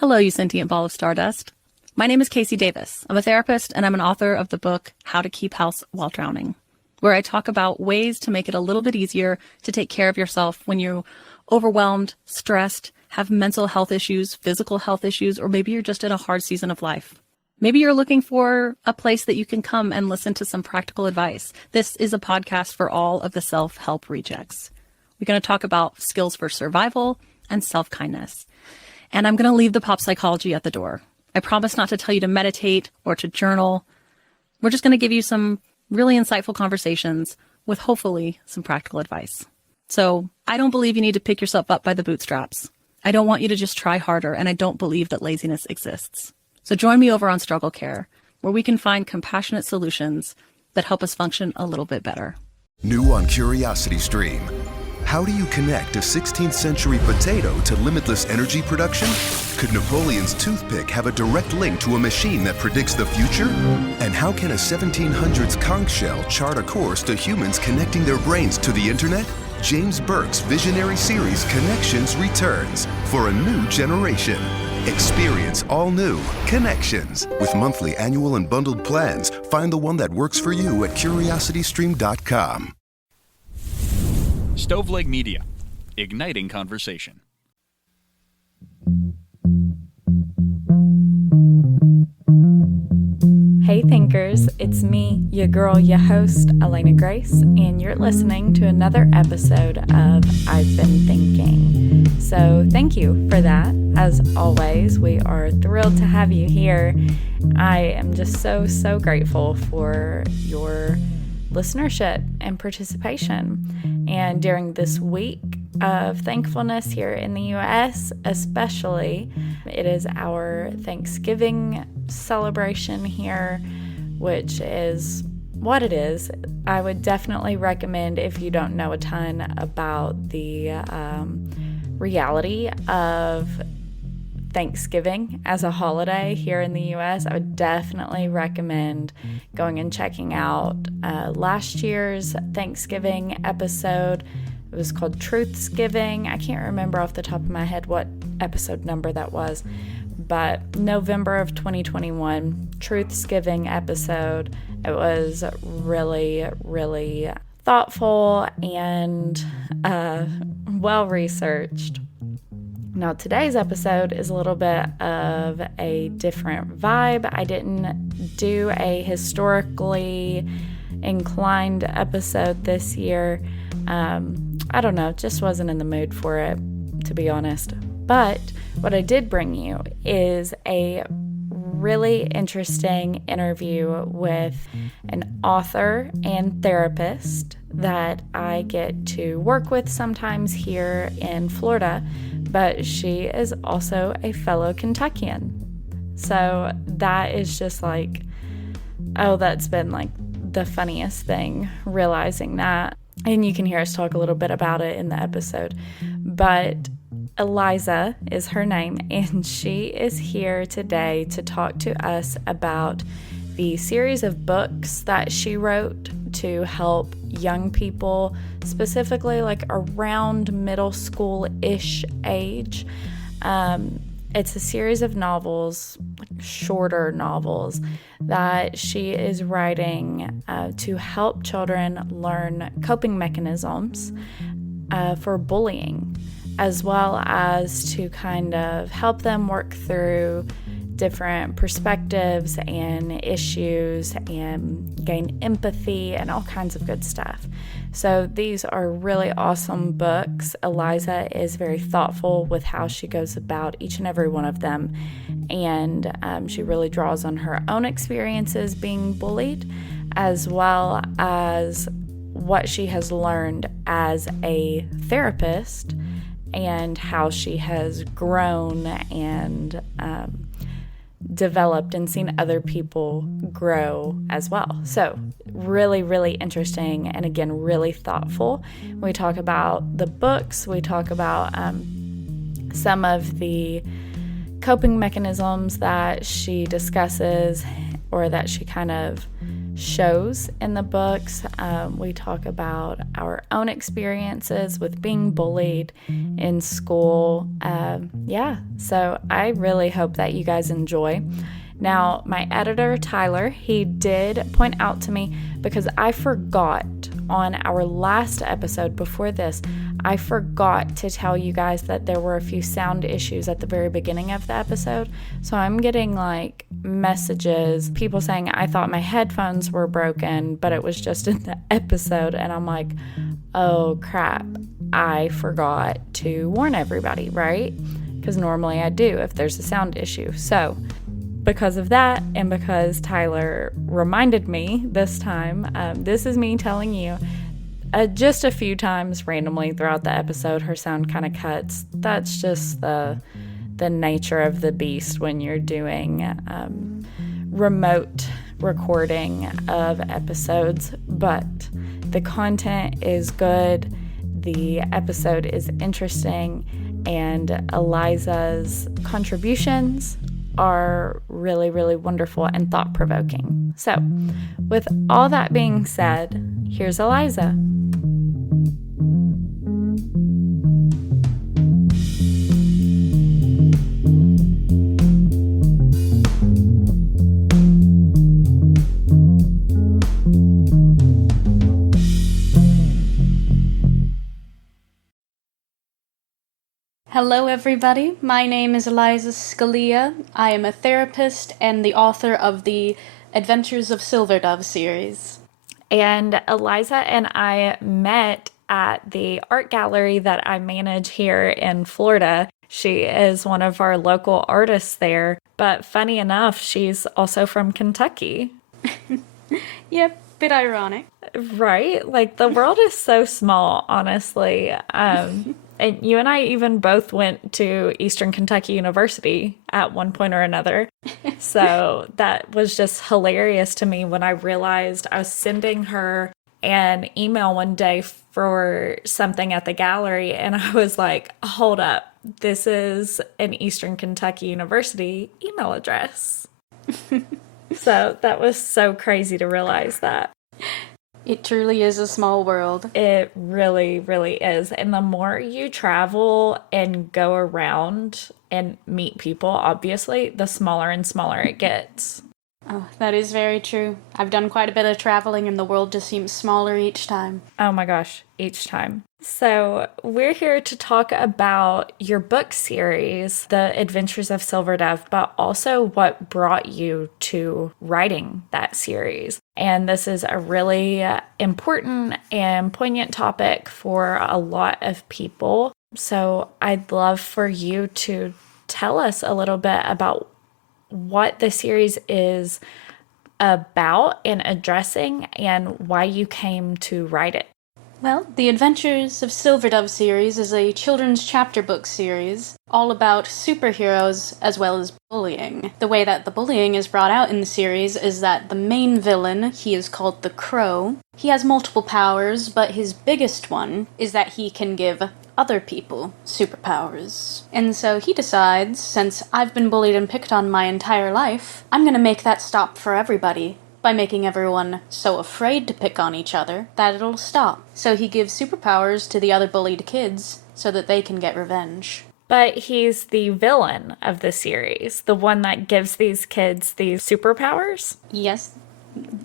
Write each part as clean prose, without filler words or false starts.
Hello, you sentient ball of stardust. My name is Casey Davis. I'm a therapist, and I'm an author of the book, How to Keep House While Drowning, where I talk about ways to make it a little bit easier to take care of yourself when you're overwhelmed, stressed, have mental health issues, physical health issues, or maybe you're just in a hard season of life. Maybe you're looking for a place that you can come and listen to some practical advice. This is a podcast for all of the self-help rejects. We're going to talk about skills for survival and self-kindness. And I'm going to leave the pop psychology at the door. I promise not to tell you to meditate or to journal. We're just going to give you some really insightful conversations with hopefully some practical advice. So I don't believe you need to pick yourself up by the bootstraps. I don't want you to just try harder, and I don't believe that laziness exists. So join me over on Struggle Care, where we can find compassionate solutions that help us function a little bit better. New on Curiosity Stream. How do you connect a 16th century potato to limitless energy production? Could Napoleon's toothpick have a direct link to a machine that predicts the future? And how can a 1700s conch shell chart a course to humans connecting their brains to the internet? James Burke's visionary series Connections returns for a new generation. Experience all new Connections. With monthly, annual, and bundled plans, find the one that works for you at curiositystream.com. Stoveleg Media, igniting conversation. Hey thinkers, it's me, your girl, your host, Elena Grace, and you're listening to another episode of I've Been Thinking. So thank you for that. As always, we are thrilled to have you here. I am just so grateful for your listenership and participation. And during this week of thankfulness here in the U.S., especially, it is our Thanksgiving celebration here, which is what it is. I would definitely recommend, if you don't know a ton about the reality of Thanksgiving as a holiday here in the U.S., I would definitely recommend going and checking out last year's Thanksgiving episode. It was called Truthsgiving. I can't remember off the top of my head what episode number that was, but November of 2021, Truthsgiving episode. It was really thoughtful and well-researched. Now, today's episode is a little bit of a different vibe. I didn't do a historically inclined episode this year. I don't know, just wasn't in the mood for it, to be honest. But what I did bring you is a really interesting interview with an author and therapist that I get to work with sometimes here in Florida, but she is also a fellow Kentuckian. So that is just like, that's been like the funniest thing, realizing that. And you can hear us talk a little bit about it in the episode. But Eliza is her name, and she is here today to talk to us about the series of books that she wrote to help young people, specifically like around middle school-ish age. It's a series of novels, shorter novels, that she is writing to help children learn coping mechanisms for bullying, as well as to kind of help them work through different perspectives and issues and gain empathy and all kinds of good stuff. So these are really awesome books. Eliza is very thoughtful with how she goes about each and every one of them, and she really draws on her own experiences being bullied, as well as what she has learned as a therapist and how she has grown and developed and seen other people grow as well. So really interesting, and again, really thoughtful. We talk about the books, we talk about some of the coping mechanisms that she discusses, or that she kind of shows in the books. We talk about our own experiences with being bullied in school. So I really hope that you guys enjoy. Now, my editor, Tyler, he did point out to me, because I forgot on our last episode before this, I forgot to tell you guys that there were a few sound issues at the very beginning of the episode. So I'm getting like messages, people saying I thought my headphones were broken, but it was just in the episode. And I'm like, oh crap, I forgot to warn everybody, right? Because normally I do if there's a sound issue. So because of that, and because Tyler reminded me this time, this is me telling you, just a few times randomly throughout the episode, her sound kind of cuts. That's just the nature of the beast when you're doing remote recording of episodes. But the content is good, the episode is interesting, and Eliza's contributions are really, really wonderful and thought-provoking. So, with all that being said, here's Eliza. Hello everybody, my name is Eliza Scalia. I am a therapist and the author of the Adventures of Silver Dove series. And Eliza and I met at the art gallery that I manage here in Florida. She is one of our local artists there, but funny enough, she's also from Kentucky. Yep, bit ironic. Right? Like, the world is so small, honestly. And you and I even both went to Eastern Kentucky University at one point or another. So that was just hilarious to me when I realized I was sending her an email one day for something at the gallery. And I was like, hold up, this is an Eastern Kentucky University email address. So that was so crazy to realize that. It truly is a small world. It really, really is. And the more you travel and go around and meet people, obviously, the smaller and smaller it gets. Oh, that is very true. I've done quite a bit of traveling and the world just seems smaller each time. Oh my gosh, each time. So we're here to talk about your book series, The Adventures of Silver Dove, but also what brought you to writing that series. And this is a really important and poignant topic for a lot of people. So I'd love for you to tell us a little bit about what the series is about and addressing and why you came to write it. Well, the Adventures of Silver Dove series is a children's chapter book series all about superheroes as well as bullying. The way that the bullying is brought out in the series is that the main villain, he is called the Crow. He has multiple powers, but his biggest one is that he can give other people superpowers. And so he decides, since I've been bullied and picked on my entire life, I'm gonna make that stop for everybody by making everyone so afraid to pick on each other that it'll stop. So he gives superpowers to the other bullied kids so that they can get revenge. But he's the villain of the series, the one that gives these kids these superpowers? Yes.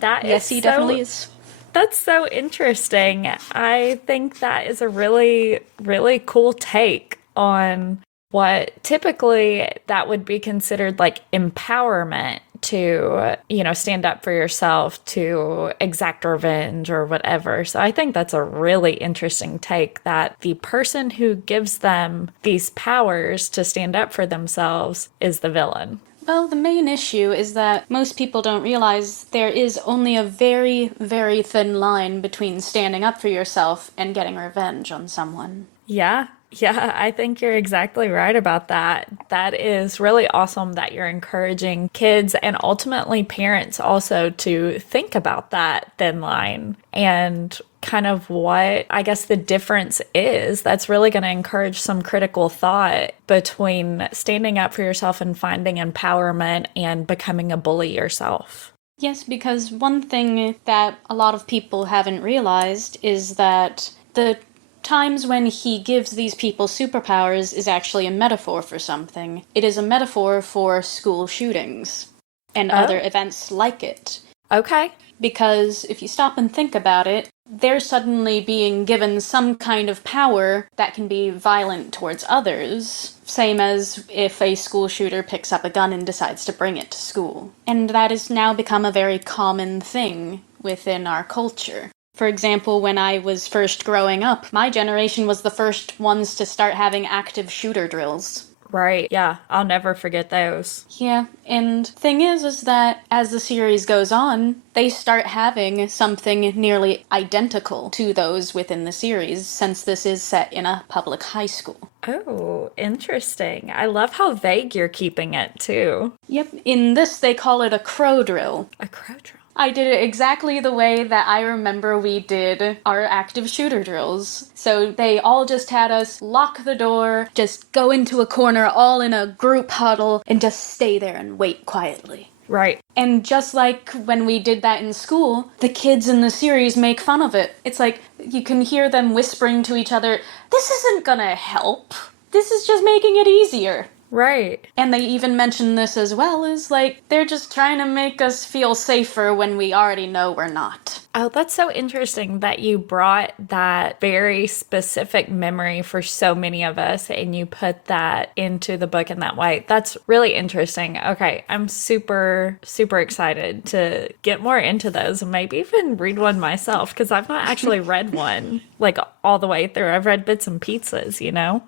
Yes, he definitely is. That's so interesting. I think that is a really, really cool take on what typically that would be considered like empowerment to, stand up for yourself, to exact revenge or whatever. So I think that's a really interesting take, that the person who gives them these powers to stand up for themselves is the villain. Well, the main issue is that most people don't realize there is only a very, very thin line between standing up for yourself and getting revenge on someone. Yeah, I think you're exactly right about that. That is really awesome that you're encouraging kids and ultimately parents also to think about that thin line and kind of what I guess the difference is. That's really going to encourage some critical thought between standing up for yourself and finding empowerment and becoming a bully yourself. Yes, because one thing that a lot of people haven't realized is that the times when he gives these people superpowers is actually a metaphor for something. It is a metaphor for school shootings and other events like it. Okay. Because if you stop and think about it, they're suddenly being given some kind of power that can be violent towards others, same as if a school shooter picks up a gun and decides to bring it to school. And that has now become a very common thing within our culture. For example, when I was first growing up, my generation was the first ones to start having active shooter drills. Right. Yeah, I'll never forget those. Yeah, and thing is that as the series goes on, they start having something nearly identical to those within the series, since this is set in a public high school. Oh, interesting. I love how vague you're keeping it, too. Yep, in this they call it a crow drill. A crow drill. I did it exactly the way that I remember we did our active shooter drills. So they all just had us lock the door, just go into a corner all in a group huddle, and just stay there and wait quietly. Right. And just like when we did that in school, the kids in the series make fun of it. It's like, you can hear them whispering to each other, "This isn't gonna help. This is just making it easier." Right. And they even mention this as well, is like, they're just trying to make us feel safer when we already know we're not. Oh, that's so interesting that you brought that very specific memory for so many of us and you put that into the book in that way. That's really interesting. Okay, I'm super, super excited to get more into those and maybe even read one myself because I've not actually read one like all the way through. I've read bits and pieces, you know?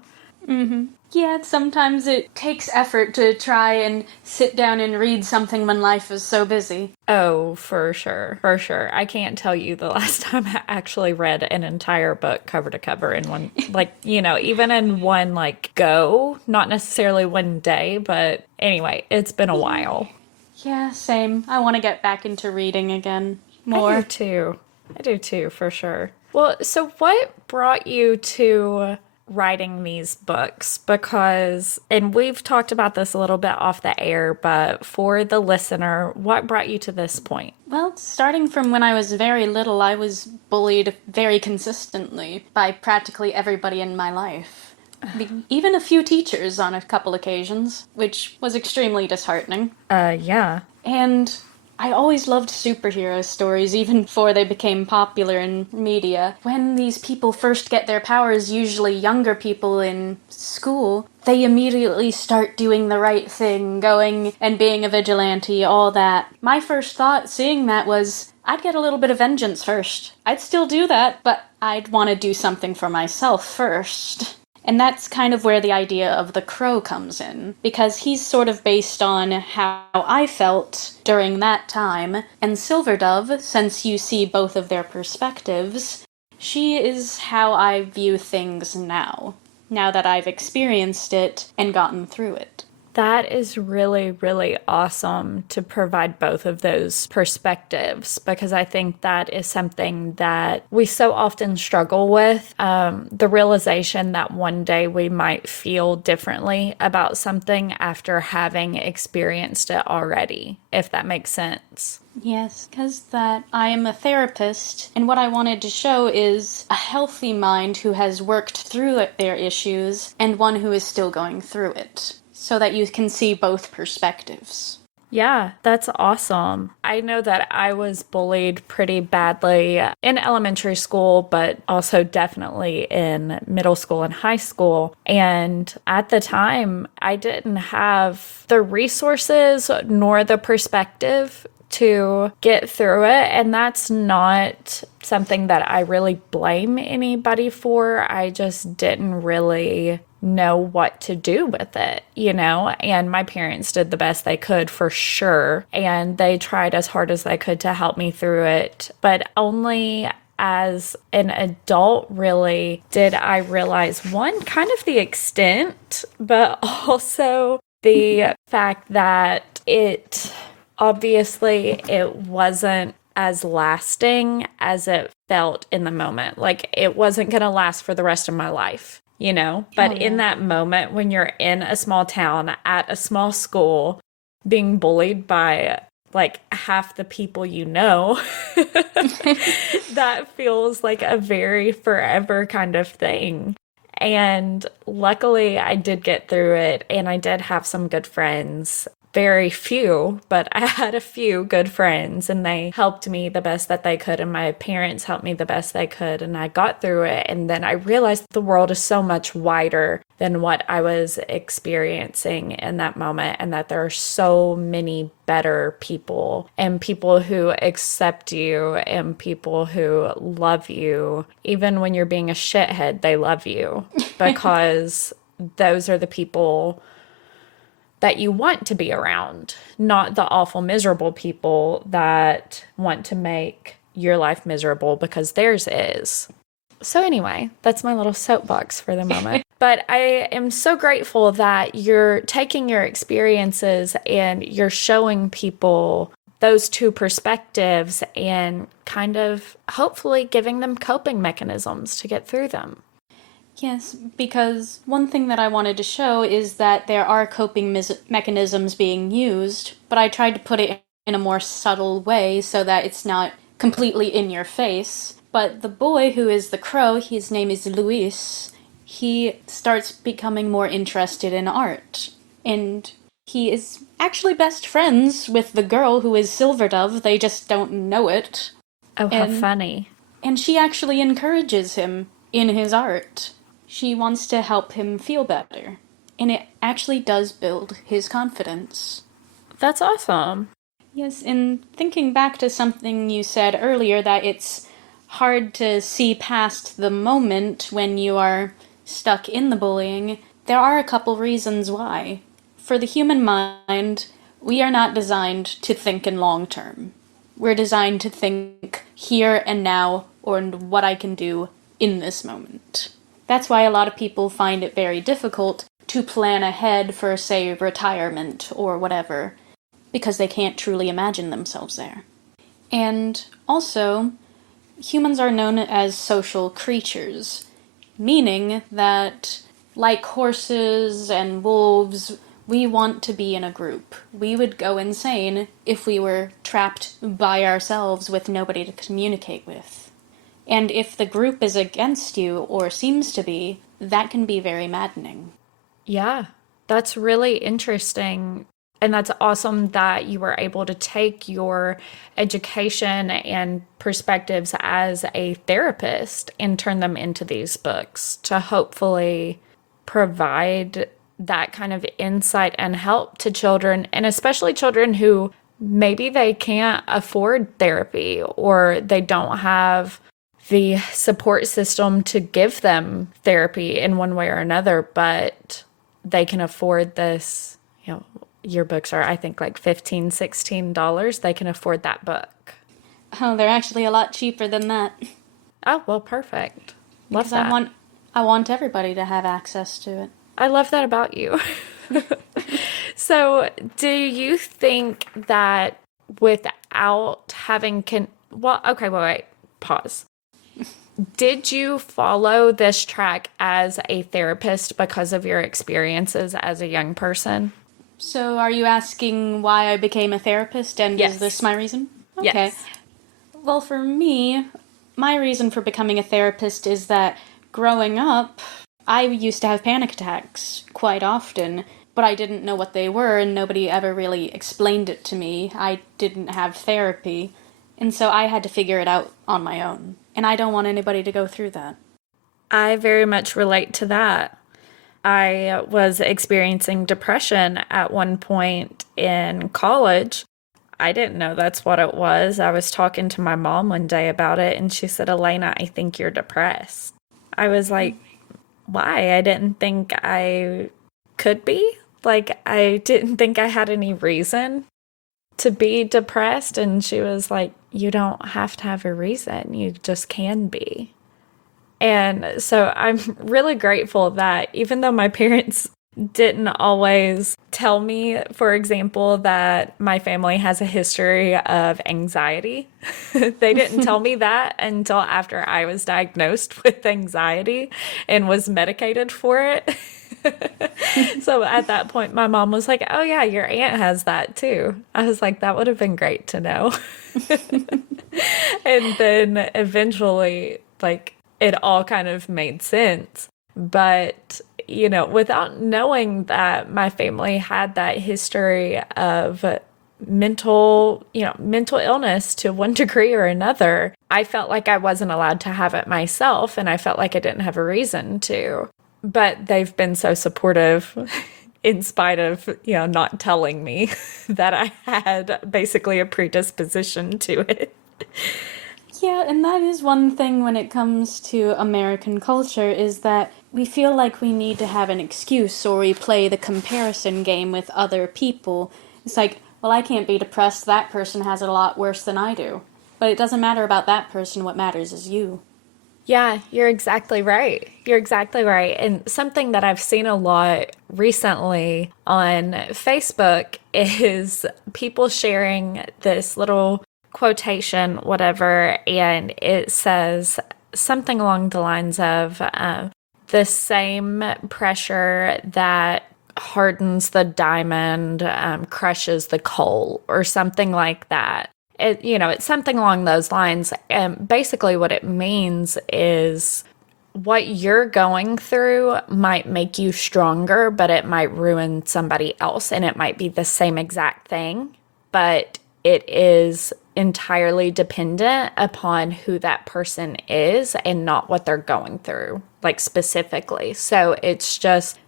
Mm-hmm. Yeah, sometimes it takes effort to try and sit down and read something when life is so busy. Oh, for sure. For sure. I can't tell you the last time I actually read an entire book cover to cover in one, like, you know, even in one, like, go, not necessarily one day, but anyway, it's been a while. Yeah, same. I want to get back into reading again. More. I do too, for sure. Well, so what brought you to writing these books? Because, and we've talked about this a little bit off the air, but for the listener, what brought you to this point? Well, starting from when I was very little, I was bullied very consistently by practically everybody in my life. Even a few teachers on a couple occasions, which was extremely disheartening. Yeah. And I always loved superhero stories, even before they became popular in media. When these people first get their powers, usually younger people in school, they immediately start doing the right thing, going and being a vigilante, all that. My first thought seeing that was, I'd get a little bit of vengeance first. I'd still do that, but I'd want to do something for myself first. And that's kind of where the idea of the crow comes in, because he's sort of based on how I felt during that time. And Silver Dove, since you see both of their perspectives, she is how I view things now that I've experienced it and gotten through it. That is really, really awesome to provide both of those perspectives because I think that is something that we so often struggle with. The realization that one day we might feel differently about something after having experienced it already, if that makes sense. Yes, because that I am a therapist, and what I wanted to show is a healthy mind who has worked through their issues and one who is still going through it, so that you can see both perspectives. Yeah, that's awesome. I know that I was bullied pretty badly in elementary school, but also definitely in middle school and high school. And at the time, I didn't have the resources nor the perspective to get through it. And that's not something that I really blame anybody for. I just didn't really know what to do with it, you know? And my parents did the best they could for sure. And they tried as hard as they could to help me through it. But only as an adult, really, did I realize one, kind of the extent, but also the fact that it wasn't as lasting as it felt in the moment. Like it wasn't going to last for the rest of my life, you know? But in that moment, when you're in a small town at a small school being bullied by like half the people you know, that feels like a very forever kind of thing. And luckily, I did get through it, and I did have some good friends. Very few, but I had a few good friends, and they helped me the best that they could, and my parents helped me the best they could, and I got through it. And then I realized the world is so much wider than what I was experiencing in that moment, and that there are so many better people, and people who accept you, and people who love you. Even when you're being a shithead, they love you, because those are the people that you want to be around, not the awful, miserable people that want to make your life miserable because theirs is. So anyway, that's my little soapbox for the moment. But I am so grateful that you're taking your experiences and you're showing people those two perspectives and kind of hopefully giving them coping mechanisms to get through them. Yes, because one thing that I wanted to show is that there are coping mechanisms being used, but I tried to put it in a more subtle way so that it's not completely in your face. But the boy who is the crow, his name is Luis, he starts becoming more interested in art. And he is actually best friends with the girl who is Silverdove, they just don't know it. Oh, how funny. And she actually encourages him in his art. She wants to help him feel better. And it actually does build his confidence. That's awesome. Yes, and thinking back to something you said earlier, that it's hard to see past the moment when you are stuck in the bullying, there are a couple reasons why. For the human mind, we are not designed to think in long term. We're designed to think here and now, or what I can do in this moment. That's why a lot of people find it very difficult to plan ahead for, say, retirement or whatever, because they can't truly imagine themselves there. And also, humans are known as social creatures, meaning that, like horses and wolves, we want to be in a group. We would go insane if we were trapped by ourselves with nobody to communicate with. And if the group is against you, or seems to be, that can be very maddening. Yeah, that's really interesting. And that's awesome that you were able to take your education and perspectives as a therapist and turn them into these books to hopefully provide that kind of insight and help to children, and especially children who maybe they can't afford therapy or they don't have the support system to give them therapy in one way or another, but they can afford this. You know, your books are, I think, like $15, $16. They can afford that book. Oh, they're actually a lot cheaper than that. Oh, well, perfect. Love Because that. I want everybody to have access to it. I love that about you. So, do you think that without having wait, pause. Did you follow this track as a therapist because of your experiences as a young person? So are you asking why I became a therapist, and Yes. is this my reason? Yes. Okay. Well, for me, my reason for becoming a therapist is that growing up, I used to have panic attacks quite often, but I didn't know what they were, and nobody ever really explained it to me. I didn't have therapy, and so I had to figure it out on my own. And I don't want anybody to go through that. I very much relate to that. I was experiencing depression at one point in college. I didn't know that's what it was. I was talking to my mom one day about it, and she said, "Elena, I think you're depressed." I was like, why? I didn't think I could be. Like, I didn't think I had any reason to be depressed. And she was like, you don't have to have a reason. You just can be. And so I'm really grateful that even though my parents didn't always tell me, for example, that my family has a history of anxiety, they didn't tell me that until after I was diagnosed with anxiety and was medicated for it. So at that point, my mom was like, oh yeah, your aunt has that too. I was like, that would have been great to know. And then eventually, like, it all kind of made sense. But, without knowing that my family had that history of mental illness to one degree or another, I felt like I wasn't allowed to have it myself, and I felt like I didn't have a reason to. But they've been so supportive in spite of, not telling me that I had basically a predisposition to it. Yeah, and that is one thing when it comes to American culture, is that we feel like we need to have an excuse, or we play the comparison game with other people. It's like, well, I can't be depressed, that person has it a lot worse than I do. But it doesn't matter about that person, what matters is you. Yeah, you're exactly right. You're exactly right. And something that I've seen a lot recently on Facebook is people sharing this little quotation, whatever, and it says something along the lines of the same pressure that hardens the diamond crushes the coal, or something like that. It's something along those lines. And basically what it means is what you're going through might make you stronger, but it might ruin somebody else. And it might be the same exact thing, but it is entirely dependent upon who that person is and not what they're going through, like specifically. So it's just,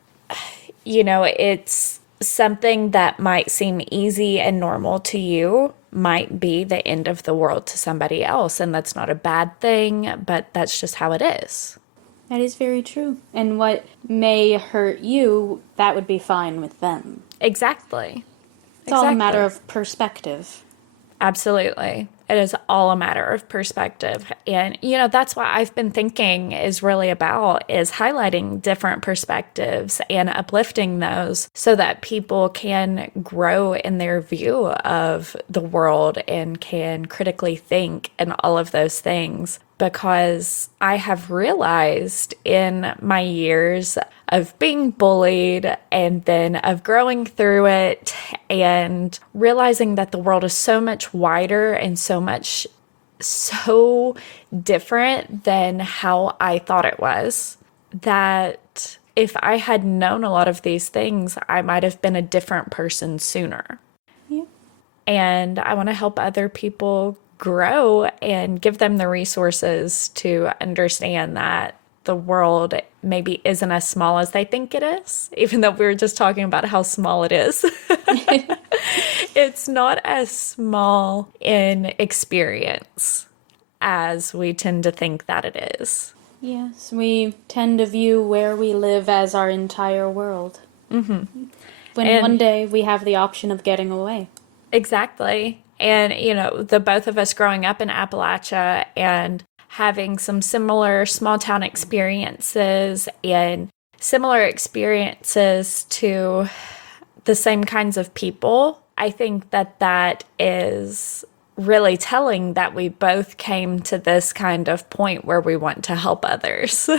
it's something that might seem easy and normal to you might be the end of the world to somebody else. And that's not a bad thing, but that's just how it is. That is very true. And what may hurt you, that would be fine with them. Exactly. It's all a matter of perspective. Absolutely. It is all a matter of perspective. And, that's what I've been thinking is really about, is highlighting different perspectives and uplifting those so that people can grow in their view of the world and can critically think and all of those things. Because I have realized in my years of being bullied and then of growing through it and realizing that the world is so much wider and so different than how I thought it was, that if I had known a lot of these things, I might have been a different person sooner. Yeah. And I want to help other people grow and give them the resources to understand that the world maybe isn't as small as they think it is, even though we were just talking about how small it is. It's not as small in experience as we tend to think that it is. Yes, we tend to view where we live as our entire world. Mm-hmm. When one day we have the option of getting away. Exactly. And, the both of us growing up in Appalachia and having some similar small town experiences and similar experiences to the same kinds of people, I think that is really telling that we both came to this kind of point where we want to help others.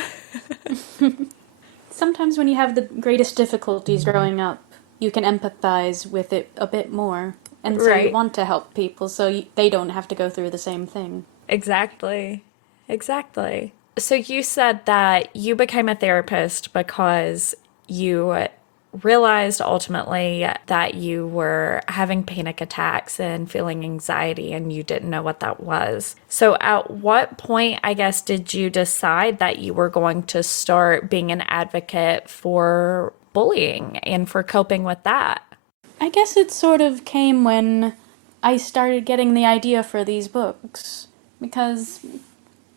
Sometimes when you have the greatest difficulties growing up, you can empathize with it a bit more. And so you want to help people so they don't have to go through the same thing. Exactly. So you said that you became a therapist because you realized ultimately that you were having panic attacks and feeling anxiety and you didn't know what that was. So at what point, I guess, did you decide that you were going to start being an advocate for bullying and for coping with that? I guess it sort of came when I started getting the idea for these books, because it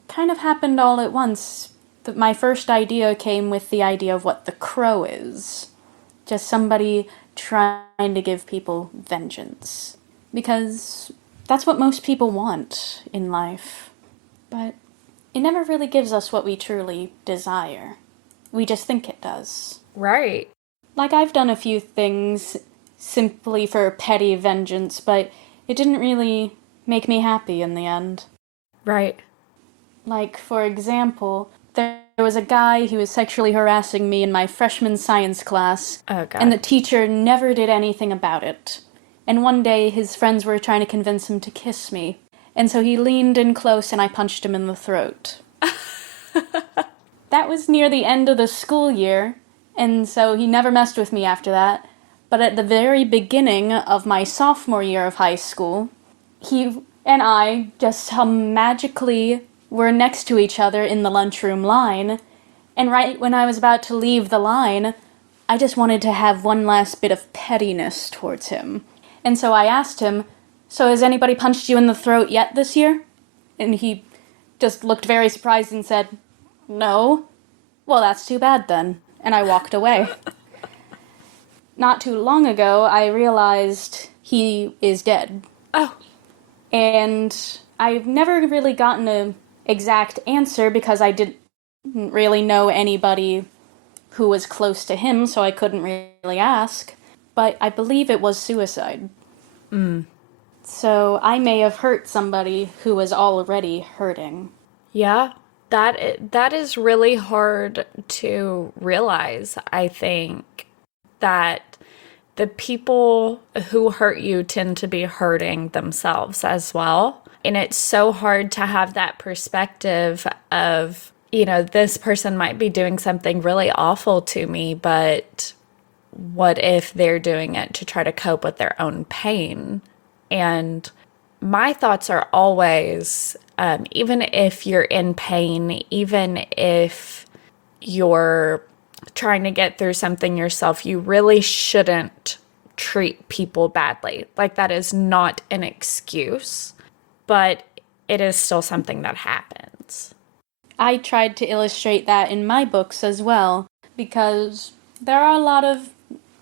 kind of happened all at once. My first idea came with the idea of what the crow is. Just somebody trying to give people vengeance. Because that's what most people want in life. But it never really gives us what we truly desire. We just think it does. Right. Like, I've done a few things simply for petty vengeance, but it didn't really make me happy in the end. Right. Like, for example, there was a guy who was sexually harassing me in my freshman science class, Oh, God. and the teacher never did anything about it. And one day, his friends were trying to convince him to kiss me, and so he leaned in close and I punched him in the throat. That was near the end of the school year, and so he never messed with me after that. But at the very beginning of my sophomore year of high school, he and I just magically were next to each other in the lunchroom line, and right when I was about to leave the line, I just wanted to have one last bit of pettiness towards him. And so I asked him, "So has anybody punched you in the throat yet this year?" And he just looked very surprised and said, "No." "Well, that's too bad then." And I walked away. Not too long ago, I realized he is dead. Oh. And I've never really gotten an exact answer because I didn't really know anybody who was close to him, so I couldn't really ask. But I believe it was suicide. So I may have hurt somebody who was already hurting. Yeah, that is really hard to realize, I think, that the people who hurt you tend to be hurting themselves as well. And it's so hard to have that perspective of, this person might be doing something really awful to me, but what if they're doing it to try to cope with their own pain? And my thoughts are always, even if you're in pain, even if you're trying to get through something yourself, you really shouldn't treat people badly. Like, that is not an excuse, but it is still something that happens. I tried to illustrate that in my books as well, because there are a lot of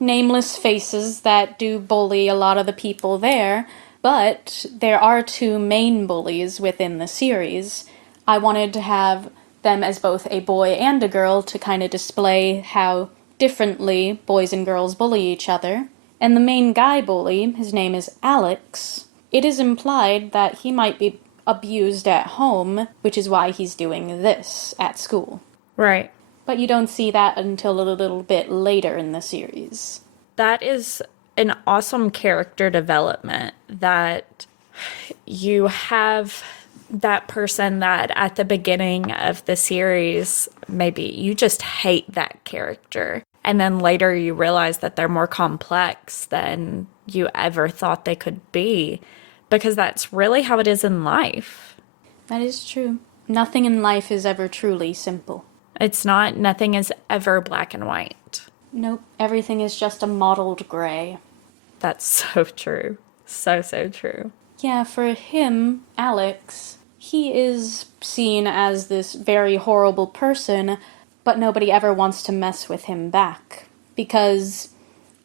nameless faces that do bully a lot of the people there, but there are two main bullies within the series. I wanted to have them as both a boy and a girl to kind of display how differently boys and girls bully each other. And the main guy bully, his name is Alex, it is implied that he might be abused at home, which is why he's doing this at school. Right. But you don't see that until a little bit later in the series. That is an awesome character development, that you have that person that at the beginning of the series, maybe you just hate that character. And then later you realize that they're more complex than you ever thought they could be, because that's really how it is in life. That is true. Nothing in life is ever truly simple. It's not. Nothing is ever black and white. Nope, everything is just a mottled gray. That's so true. So true. Yeah, for him, Alex, he is seen as this very horrible person, but nobody ever wants to mess with him back, because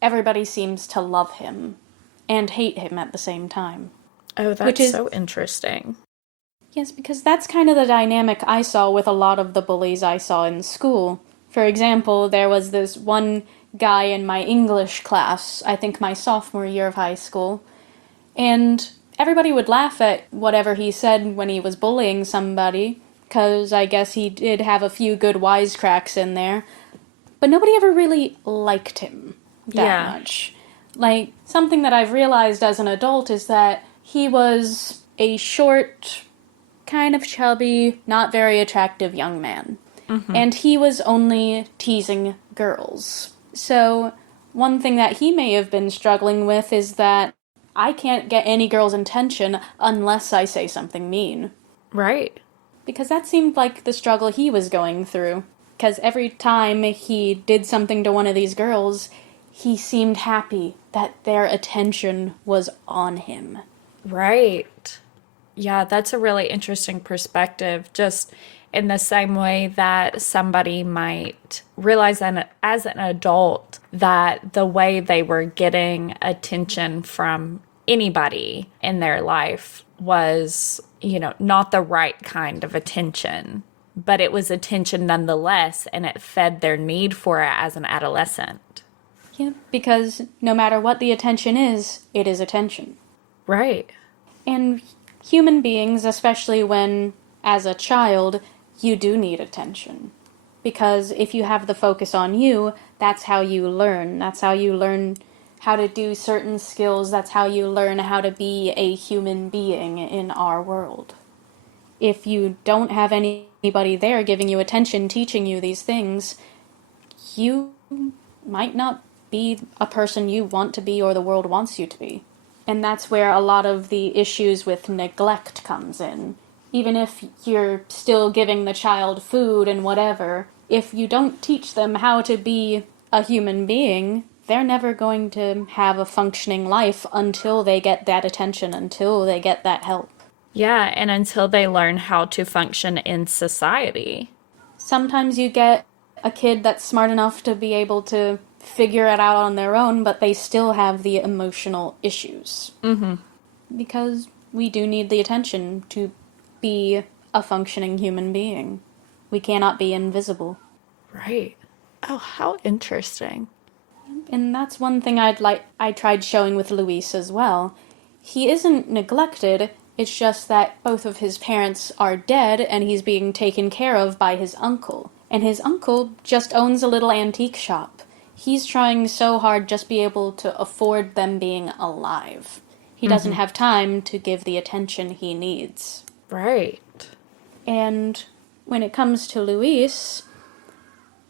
everybody seems to love him and hate him at the same time. Oh, that's so interesting. Yes, because that's kind of the dynamic I saw with a lot of the bullies I saw in school. For example, there was this one guy in my English class, I think my sophomore year of high school, and everybody would laugh at whatever he said when he was bullying somebody, because I guess he did have a few good wisecracks in there, but nobody ever really liked him that much. Like, something that I've realized as an adult is that he was a short, kind of chubby, not very attractive young man. Mm-hmm. And he was only teasing girls. So, one thing that he may have been struggling with is that I can't get any girl's attention unless I say something mean. Right. Because that seemed like the struggle he was going through. Because every time he did something to one of these girls, he seemed happy that their attention was on him. Right. Yeah, that's a really interesting perspective. Just in the same way that somebody might realize as an adult that the way they were getting attention from anybody in their life was, not the right kind of attention, but it was attention nonetheless, and it fed their need for it as an adolescent. Yeah, because no matter what the attention is, it is attention. Right. And human beings, especially when, as a child, you do need attention. Because if you have the focus on you, that's how you learn. That's how you learn how to do certain skills. That's how you learn how to be a human being in our world. If you don't have anybody there giving you attention, teaching you these things, you might not be a person you want to be or the world wants you to be. And that's where a lot of the issues with neglect comes in. Even if you're still giving the child food and whatever, if you don't teach them how to be a human being, they're never going to have a functioning life until they get that attention, until they get that help. Yeah, and until they learn how to function in society. Sometimes you get a kid that's smart enough to be able to figure it out on their own, but they still have the emotional issues. Mm-hmm. Because we do need the attention to be a functioning human being. We cannot be invisible. Right. Oh, how interesting. And that's one thing I tried showing with Luis as well. He isn't neglected, it's just that both of his parents are dead and he's being taken care of by his uncle. And his uncle just owns a little antique shop. He's trying so hard just be able to afford them being alive. He doesn't have time to give the attention he needs. Right. And when it comes to Luis,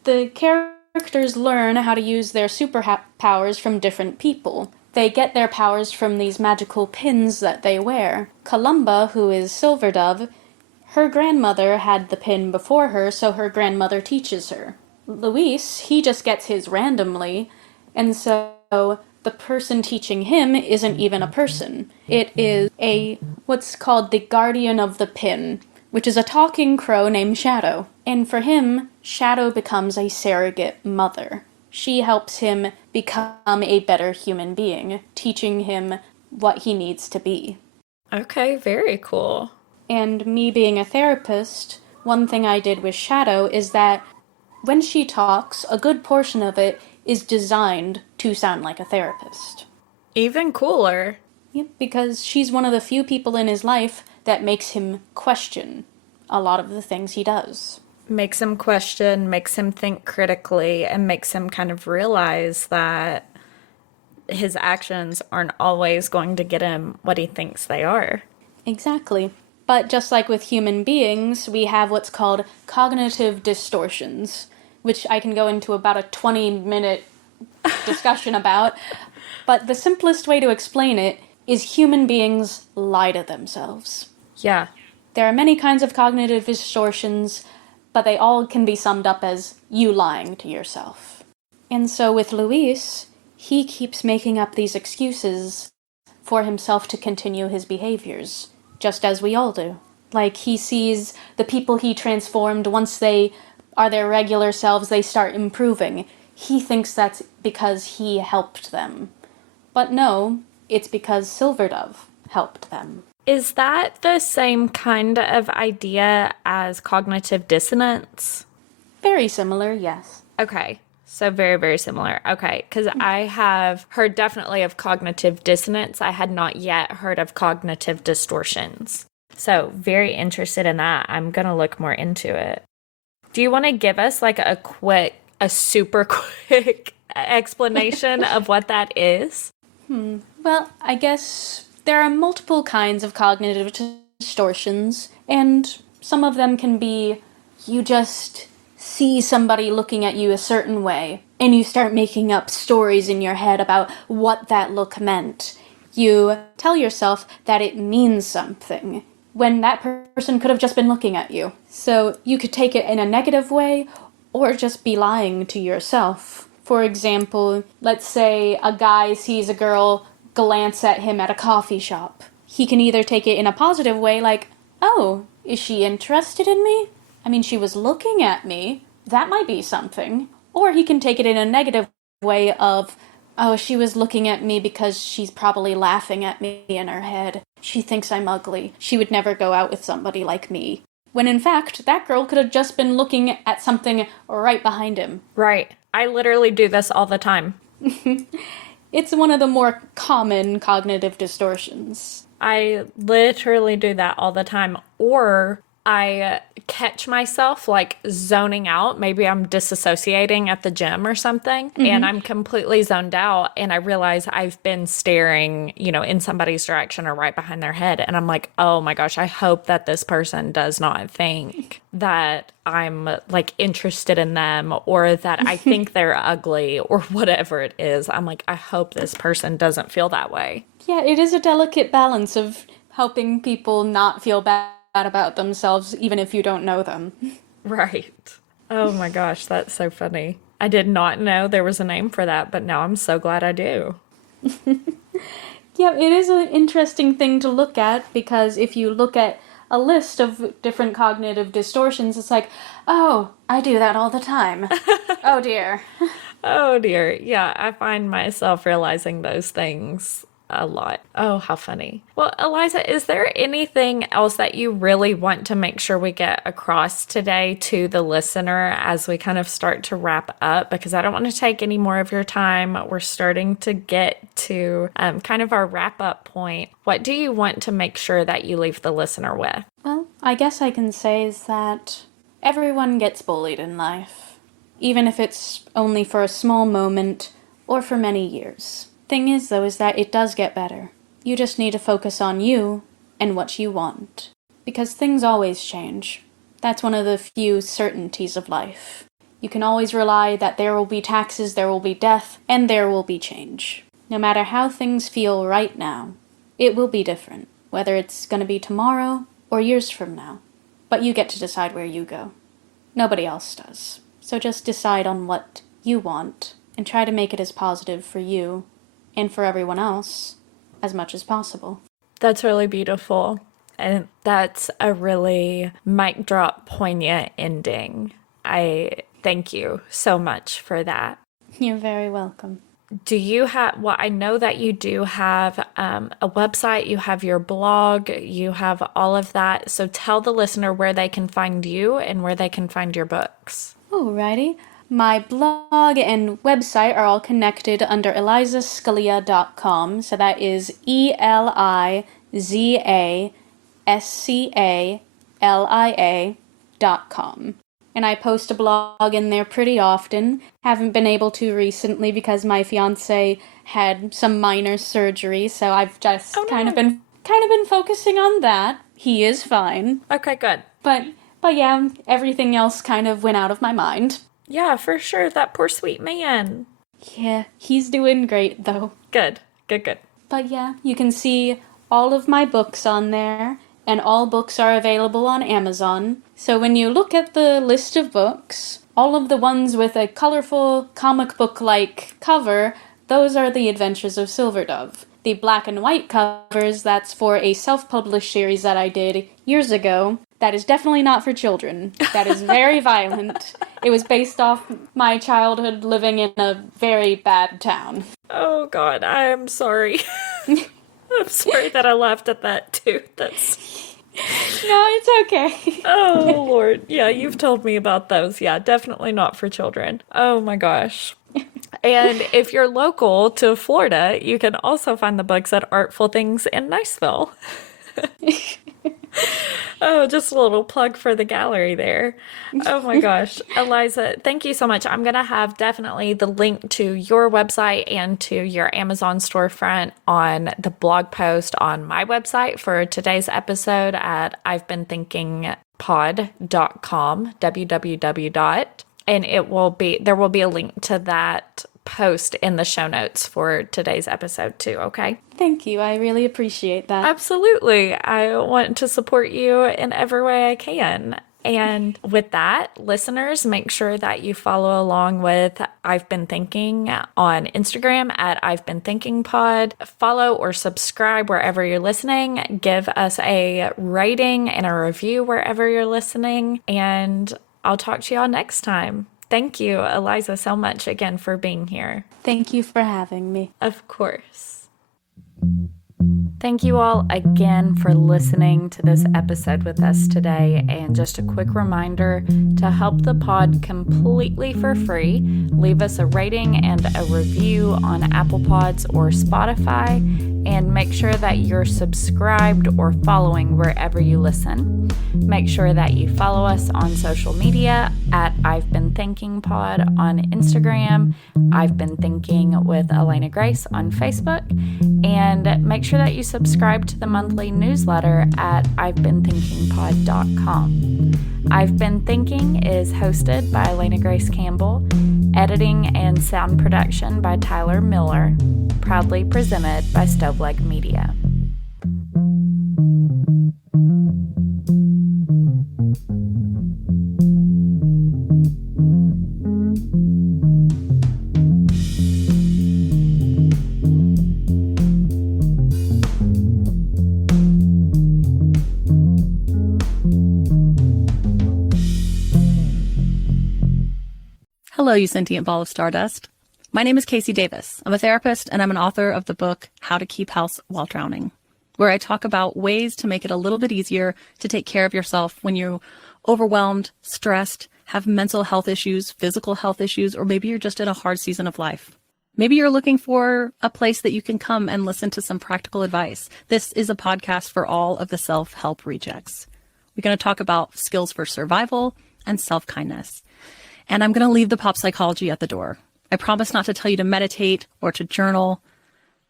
the characters learn how to use their superpowers from different people. They get their powers from these magical pins that they wear. Columba, who is Silver Dove, her grandmother had the pin before her, so her grandmother teaches her. Luis, he just gets his randomly, and so the person teaching him isn't even a person. It is what's called the guardian of the pin, which is a talking crow named Shadow. And for him, Shadow becomes a surrogate mother. She helps him become a better human being, teaching him what he needs to be. Okay, very cool. And me being a therapist, one thing I did with Shadow is that when she talks, a good portion of it is designed to sound like a therapist. Even cooler. Yep, because she's one of the few people in his life that makes him question a lot of the things he does. Makes him question, makes him think critically, and makes him kind of realize that his actions aren't always going to get him what he thinks they are. Exactly. But just like with human beings, we have what's called cognitive distortions, which I can go into about a 20-minute discussion about. But the simplest way to explain it is human beings lie to themselves. Yeah. There are many kinds of cognitive distortions, but they all can be summed up as you lying to yourself. And so with Luis, he keeps making up these excuses for himself to continue his behaviors, just as we all do. Like, he sees the people he transformed, once they are their regular selves, they start improving. He thinks that's because he helped them. But no, it's because Silver Dove helped them. Is that the same kind of idea as cognitive dissonance? Very similar, yes. Okay. So very, very similar. Okay. Because I have heard definitely of cognitive dissonance. I had not yet heard of cognitive distortions. So very interested in that. I'm going to look more into it. Do you want to give us like a super quick explanation of what that is? Well, I guess there are multiple kinds of cognitive distortions, and some of them can be you just see somebody looking at you a certain way, and you start making up stories in your head about what that look meant. You tell yourself that it means something, when that person could have just been looking at you. So you could take it in a negative way, or just be lying to yourself. For example, let's say a guy sees a girl glance at him at a coffee shop. He can either take it in a positive way, like, oh, is she interested in me? I mean, she was looking at me. That might be something. Or he can take it in a negative way of, oh, she was looking at me because she's probably laughing at me in her head. She thinks I'm ugly. She would never go out with somebody like me. When in fact, that girl could have just been looking at something right behind him. Right. I literally do this all the time. It's one of the more common cognitive distortions. I literally do that all the time. Or I catch myself like zoning out. Maybe I'm disassociating at the gym or something, and I'm completely zoned out. And I realize I've been staring, in somebody's direction or right behind their head. And I'm like, oh my gosh, I hope that this person does not think that I'm like interested in them, or that I think they're ugly, or whatever it is. I'm like, I hope this person doesn't feel that way. Yeah, it is a delicate balance of helping people not feel bad about themselves, even if you don't know them. Right. Oh my gosh, that's so funny. I did not know there was a name for that, but now I'm so glad I do. Yeah, it is an interesting thing to look at, because if you look at a list of different cognitive distortions, it's like, oh, I do that all the time. Oh dear. Oh dear. Yeah, I find myself realizing those things a lot. Oh, how funny. Well, Eliza, is there anything else that you really want to make sure we get across today to the listener as we kind of start to wrap up? Because I don't want to take any more of your time. We're starting to get to kind of our wrap up point. What do you want to make sure that you leave the listener with? Well, I guess I can say is that everyone gets bullied in life, even if it's only for a small moment or for many years. Thing is, though, is that it does get better. You just need to focus on you and what you want. Because things always change. That's one of the few certainties of life. You can always rely that there will be taxes, there will be death, and there will be change. No matter how things feel right now, it will be different, whether it's going to be tomorrow or years from now. But you get to decide where you go. Nobody else does. So just decide on what you want and try to make it as positive for you and for everyone else as much as possible. That's really beautiful. And that's a really mic drop poignant ending. I thank you so much for that. You're very welcome. Do you have, well, I know that you do have a website, you have your blog, you have all of that. So tell the listener where they can find you and where they can find your books. Alrighty. My blog and website are all connected under elizascalia.com. So that is ELIZASCALIA.com. And I post a blog in there pretty often. Haven't been able to recently because my fiance had some minor surgery, so I've just kind of been focusing on that. He is fine. Okay, good. But yeah, everything else kind of went out of my mind. Yeah, for sure. That poor sweet man. Yeah, he's doing great though. Good. But yeah, you can see all of my books on there, and all books are available on Amazon. So when you look at the list of books, all of the ones with a colorful comic book-like cover, those are the Adventures of Silver Dove. The black and white covers, that's for a self-published series that I did years ago. That is definitely not for children. That is very violent. It was based off my childhood living in a very bad town. Oh God, I'm sorry. I'm sorry that I laughed at that too. That's... No, it's okay. Oh Lord. Yeah, you've told me about those. Yeah, definitely not for children. Oh my gosh. And if you're local to Florida, you can also find the books at Artful Things in Niceville. Oh, just a little plug for the gallery there. Oh my gosh. Eliza, thank you so much. I'm going to have definitely the link to your website and to your Amazon storefront on the blog post on my website for today's episode at I'veBeenThinkingPod.com, www. And there will be a link to that post in the show notes for today's episode too, okay? Thank you. I really appreciate that. Absolutely. I want to support you in every way I can. And with that, listeners, make sure that you follow along with I've Been Thinking on Instagram at I've Been Thinking Pod. Follow or subscribe wherever you're listening. Give us a rating and a review wherever you're listening. And I'll talk to y'all next time. Thank you, Eliza, so much again for being here. Thank you for having me. Of course. Thank you all again for listening to this episode with us today. And just a quick reminder to help the pod completely for free, leave us a rating and a review on Apple Pods or Spotify. And make sure that you're subscribed or following wherever you listen. Make sure that you follow us on social media at I've Been Thinking Pod on Instagram, I've Been Thinking with Elena Grace on Facebook, and make sure that you subscribe to the monthly newsletter at I'veBeenThinkingPod.com. I've Been Thinking is hosted by Elena Grace Campbell, editing and sound production by Tyler Miller, proudly presented by Stoveleg Media. Hello, you sentient ball of stardust. My name is Casey Davis. I'm a therapist and I'm an author of the book How to Keep House While Drowning, where I talk about ways to make it a little bit easier to take care of yourself when you're overwhelmed, stressed, have mental health issues, physical health issues, or maybe you're just in a hard season of life. Maybe you're looking for a place that you can come and listen to some practical advice. This is a podcast for all of the self-help rejects. We're going to talk about skills for survival and self-kindness. And I'm going to leave the pop psychology at the door. I promise not to tell you to meditate or to journal.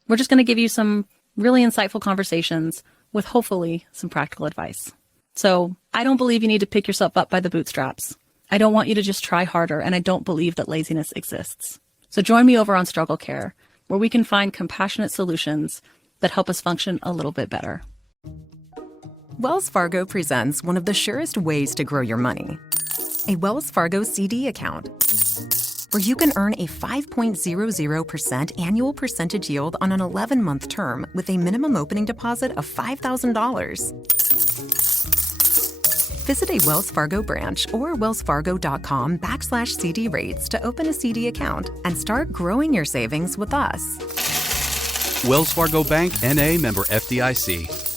We're just going to give you some really insightful conversations with hopefully some practical advice. So I don't believe you need to pick yourself up by the bootstraps. I don't want you to just try harder, and I don't believe that laziness exists. So join me over on Struggle Care, where we can find compassionate solutions that help us function a little bit better. Wells Fargo presents one of the surest ways to grow your money. A Wells Fargo CD account, where you can earn a 5.00% annual percentage yield on an 11-month term with a minimum opening deposit of $5,000. Visit a Wells Fargo branch or wellsfargo.com/CD rates to open a CD account and start growing your savings with us. Wells Fargo Bank, N.A., member FDIC.